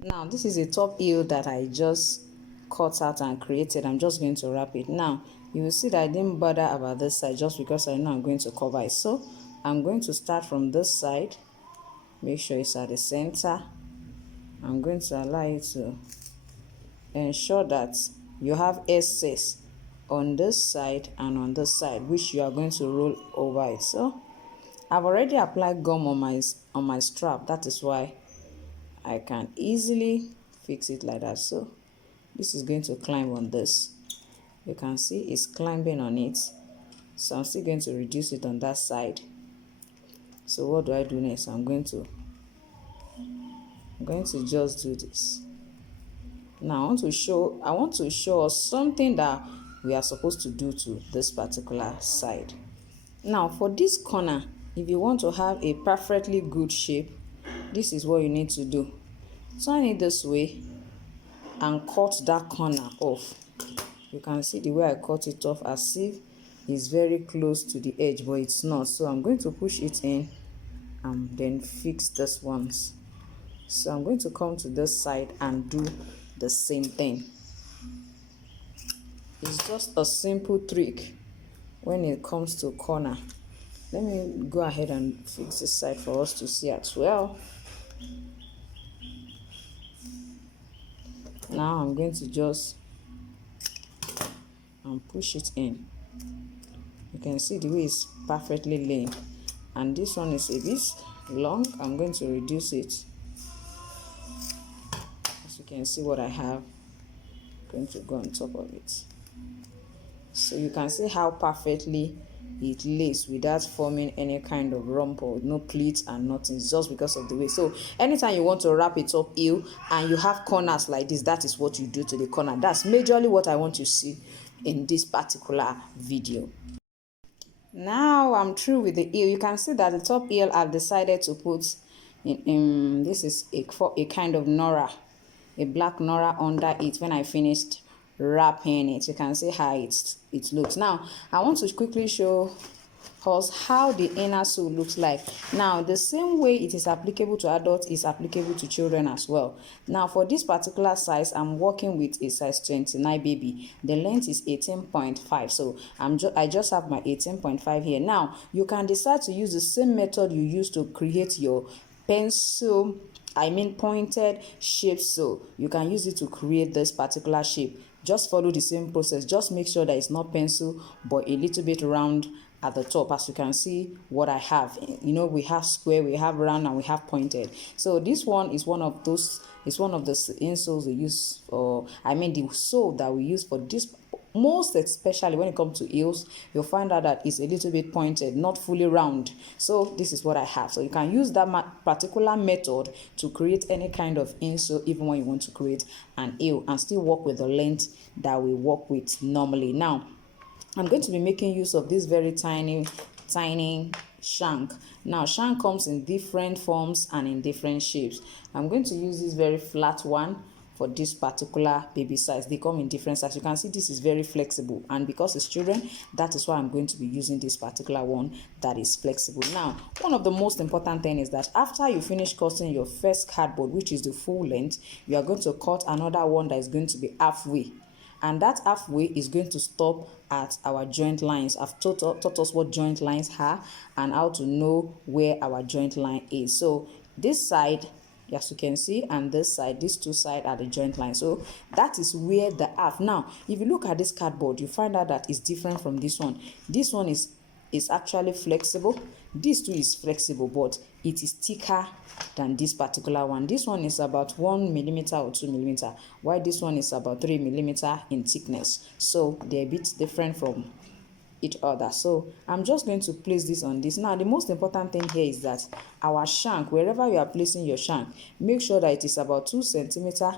Now this is a top heel that I just cut out and created. I'm just going to wrap it. Now you will see that I didn't bother about this side just because I know I'm going to cover it. So I'm going to start from this side. Make sure it's at the center. I'm going to allow you to ensure that you have excess on this side and on this side, which you are going to roll over it. So I've already applied gum on my strap. That is why I can easily fix it like that. So this is going to climb on this. You can see it's climbing on it. So I'm still going to reduce it on that side. So what do I do next? I'm going to just do this. Now I want to show us something that we are supposed to do to this particular side. Now for this corner, if you want to have a perfectly good shape, this is what you need to do. Turn it this way and cut that corner off. You can see the way I cut it off as if it's very close to the edge, but it's not. So I'm going to push it in and then fix this ones. So I'm going to come to this side and do the same thing. It's just a simple trick when it comes to corner. Let me go ahead and fix this side for us to see as well. Now I'm going to just push it in. You can see the way it's perfectly laid, and this one is a bit long. I'm going to reduce it. As you can see what I have, I'm going to go on top of it. So you can see how perfectly it lays without forming any kind of rumple, no pleats and nothing, just because of the way. So anytime you want to wrap it up heel and you have corners like this, that is what you do to the corner. That's majorly what I want to see in this particular video. Now I'm through with the heel. You can see that the top heel I've decided to put in this is a kind of nora, a black nora under it. When I finished wrapping it, you can see how it looks. Now I want to quickly show us how the inner sole looks like. Now the same way it is applicable to adults is applicable to children as well. Now for this particular size, I'm working with a size 29 baby. The length is 18.5, so I just have my 18.5 here. Now you can decide to use the same method you use to create your pointed shape sole. You can use it to create this particular shape. Just follow the same process. Just make sure that it's not pencil but a little bit round at the top. As you can see what I have, you know, we have square, we have round, and we have pointed. So this one is one of those, it's one of the insoles we use for, the sole that we use for this. Most especially when it comes to heels, you'll find out that it's a little bit pointed, not fully round. So this is what I have. So you can use that particular method to create any kind of insole, even when you want to create an heel, and still work with the length that we work with normally. Now I'm going to be making use of this very tiny shank. Now shank comes in different forms and in different shapes. I'm going to use this very flat one for this particular baby size. They come in different sizes. You can see this is very flexible, and because it's children, that is why I'm going to be using this particular one that is flexible. Now one of the most important thing is that after you finish cutting your first cardboard, which is the full length, you are going to cut another one that is going to be halfway, and that halfway is going to stop at our joint lines. I've taught us what joint lines are and how to know where our joint line is. So this side, as you can see, and this side, these two sides are the joint line. So that is where the half. Now if you look at this cardboard, you find out that it's different from this one. This one is actually flexible. This too is flexible, but it is thicker than this particular one. This one is about 1 millimeter or 2 millimeter, while this one is about 3 millimeter in thickness. So they're a bit different from each other. So I'm just going to place this on this. Now the most important thing here is that our shank, wherever you are placing your shank, make sure that it is about 2 centimeter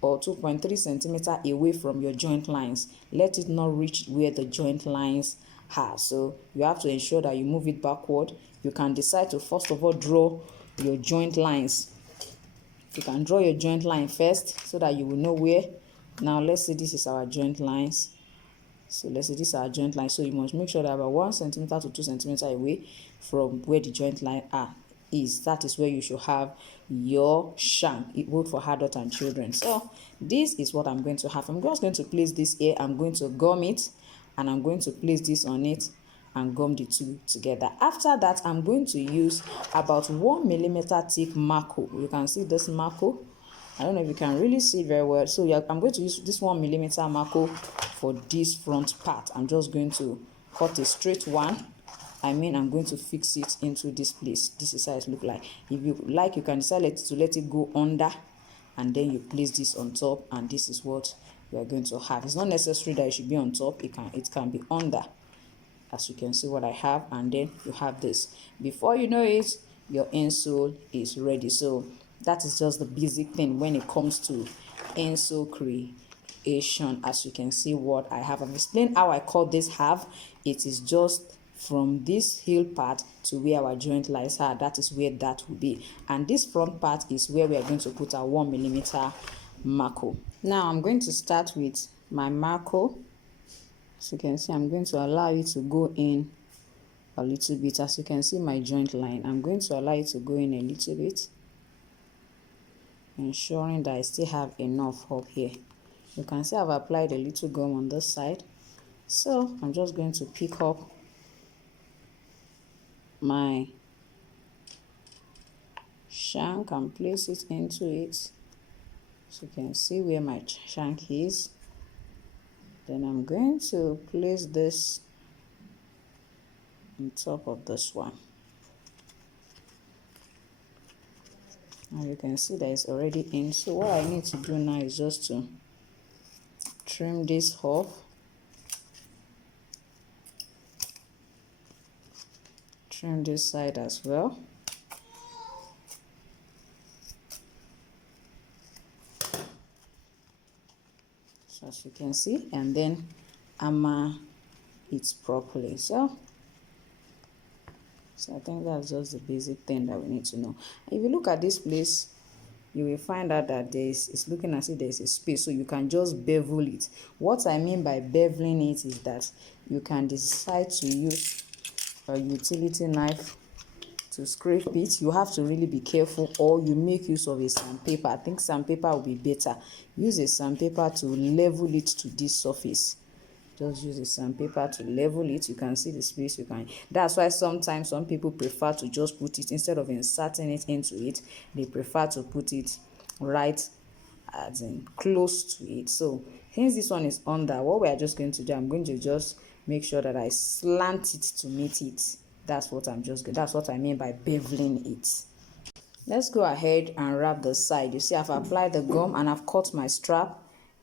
or 2.3 centimeter away from your joint lines. Let it not reach where the joint lines are. So you have to ensure that you move it backward. You can decide to first of all draw your joint lines. You can draw your joint line first so that you will know where. Now let's say this is our joint lines. So let's say this is our joint line. So you must make sure that about 1 centimeter to 2 centimeter away from where the joint line are. is, that is where you should have your shank, both for adult and children. So this is what I'm going to have. I'm just going to place this here. I'm going to gum it, and I'm going to place this on it and gum the two together. After that, I'm going to use about 1 millimeter thick marco. You can see this marco. I don't know if you can really see very well. So yeah, I'm going to use this 1 millimeter marco for this front part. I'm just going to cut a straight one. I'm going to fix it into this place. This is how it looks like. If you like, you can decide to let it go under, and then you place this on top, and this is what you are going to have. It's not necessary that it should be on top. It can be under, as you can see what I have, and then you have this. Before you know it, your insole is ready. So that is just the basic thing when it comes to insole creation. As you can see what I have, I've explained how I cut this half. It is just from this heel part to where our joint lies are. That is where that will be, and this front part is where we are going to put our 1 millimeter marco. Now I'm going to start with my marco. As you can see, I'm going to allow it to go in a little bit. As you can see my joint line, I'm going to allow it to go in a little bit, ensuring that I still have enough up here. You can see I've applied a little gum on this side, so I'm just going to pick up my shank and place it into it, so you can see where my shank is. Then I'm going to place this on top of this one. Now you can see that it's already in. So what I need to do now is just to trim this off. Trim this side as well. So as you can see, and then hammer it properly. So I think that's just the basic thing that we need to know. If you look at this place, you will find out that it's looking as if there's a space, so you can just bevel it. What I mean by beveling it is that you can decide to use a utility knife to scrape it. You have to really be careful, or you make use of a sandpaper. I think sandpaper will be better. Use a sandpaper to level it to this surface. Just use a sandpaper to level it. You can see the space. That's why sometimes some people prefer to just put it, instead of inserting it into it, they prefer to put it right as in close to it. So since this one is under, what we are just going to do, I'm going to just make sure that I slant it to meet it. That's what I mean by beveling it. Let's go ahead and wrap the side. You see, I've applied the gum and I've cut my strap.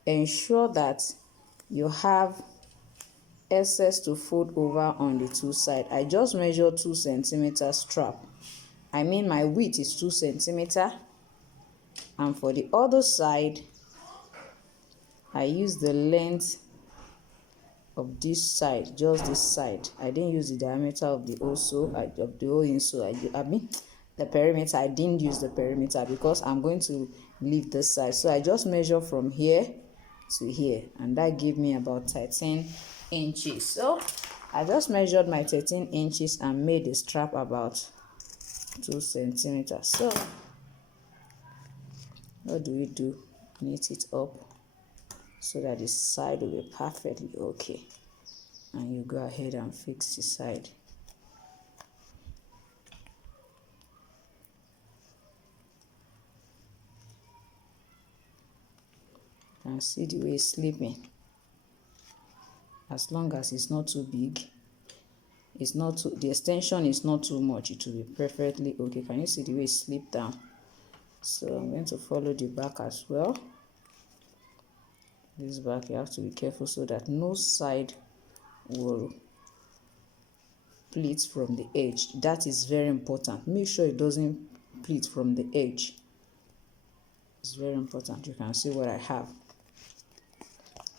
Ensure that you have excess to fold over on the two sides. I just measured 2 cm strap. My width is 2 cm, and for the other side, I use the length of this side, just this side. I didn't use the diameter of the insole. The perimeter. I didn't use the perimeter because I'm going to leave this side. So I just measure from here to here, and that gave me about 13 inches. So I just measured my 13 inches and made the strap about 2 cm. So what do? Knit it up so that the side will be perfectly okay, and you go ahead and fix the side. You can see the way it's slipping. As long as it's not too big, the extension is not too much, it will be perfectly okay. Can you see the way it slipped down? So I'm going to follow the back as well. This back, you have to be careful so that no side will pleat from the edge. That is very important. Make sure it doesn't pleat from the edge. It's very important. You can see what I have.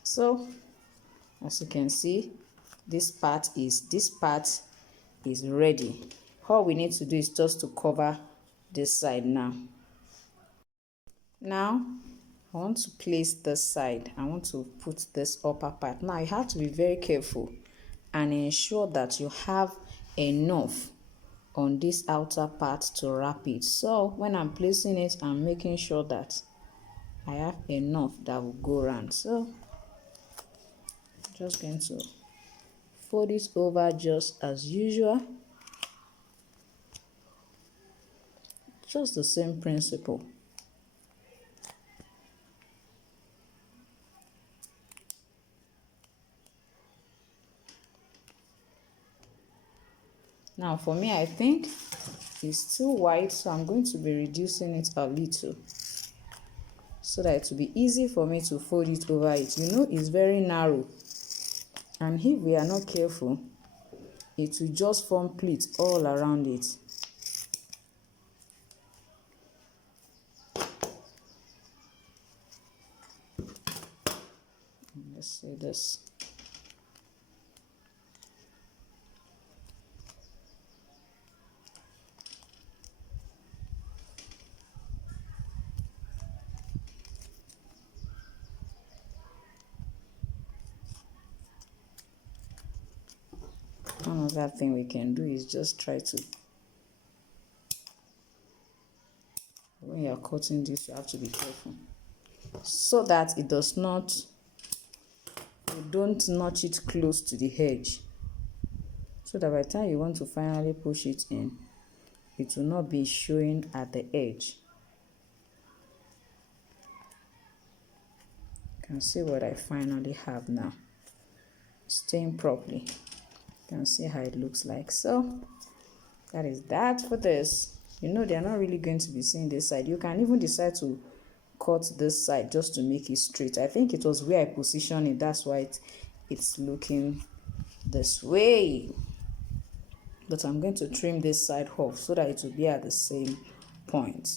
So as you can see, this part is ready. All we need to do is just to cover this side now. Now I want to place this side. I want to put this upper part. Now you have to be very careful and ensure that you have enough on this outer part to wrap it. So when I'm placing it, I'm making sure that I have enough that will go around. So I'm just going to fold it over just as usual. Just the same principle. Now for me, I think it's too wide, so I'm going to be reducing it a little so that it will be easy for me to fold it over it. You know, it's very narrow, and if we are not careful, it will just form pleats all around it. Let's say this. Another thing we can do is just try to, when you're cutting this, you have to be careful so that it does not, you don't notch it close to the edge, so that by the time you want to finally push it in, it will not be showing at the edge. You can see what I finally have now, staying properly. You can see how it looks like. So that is that for this. You know, they're not really going to be seeing this side. You can even decide to cut this side just to make it straight. I think it was where I positioned it, that's why it's looking this way. But I'm going to trim this side off so that it will be at the same point.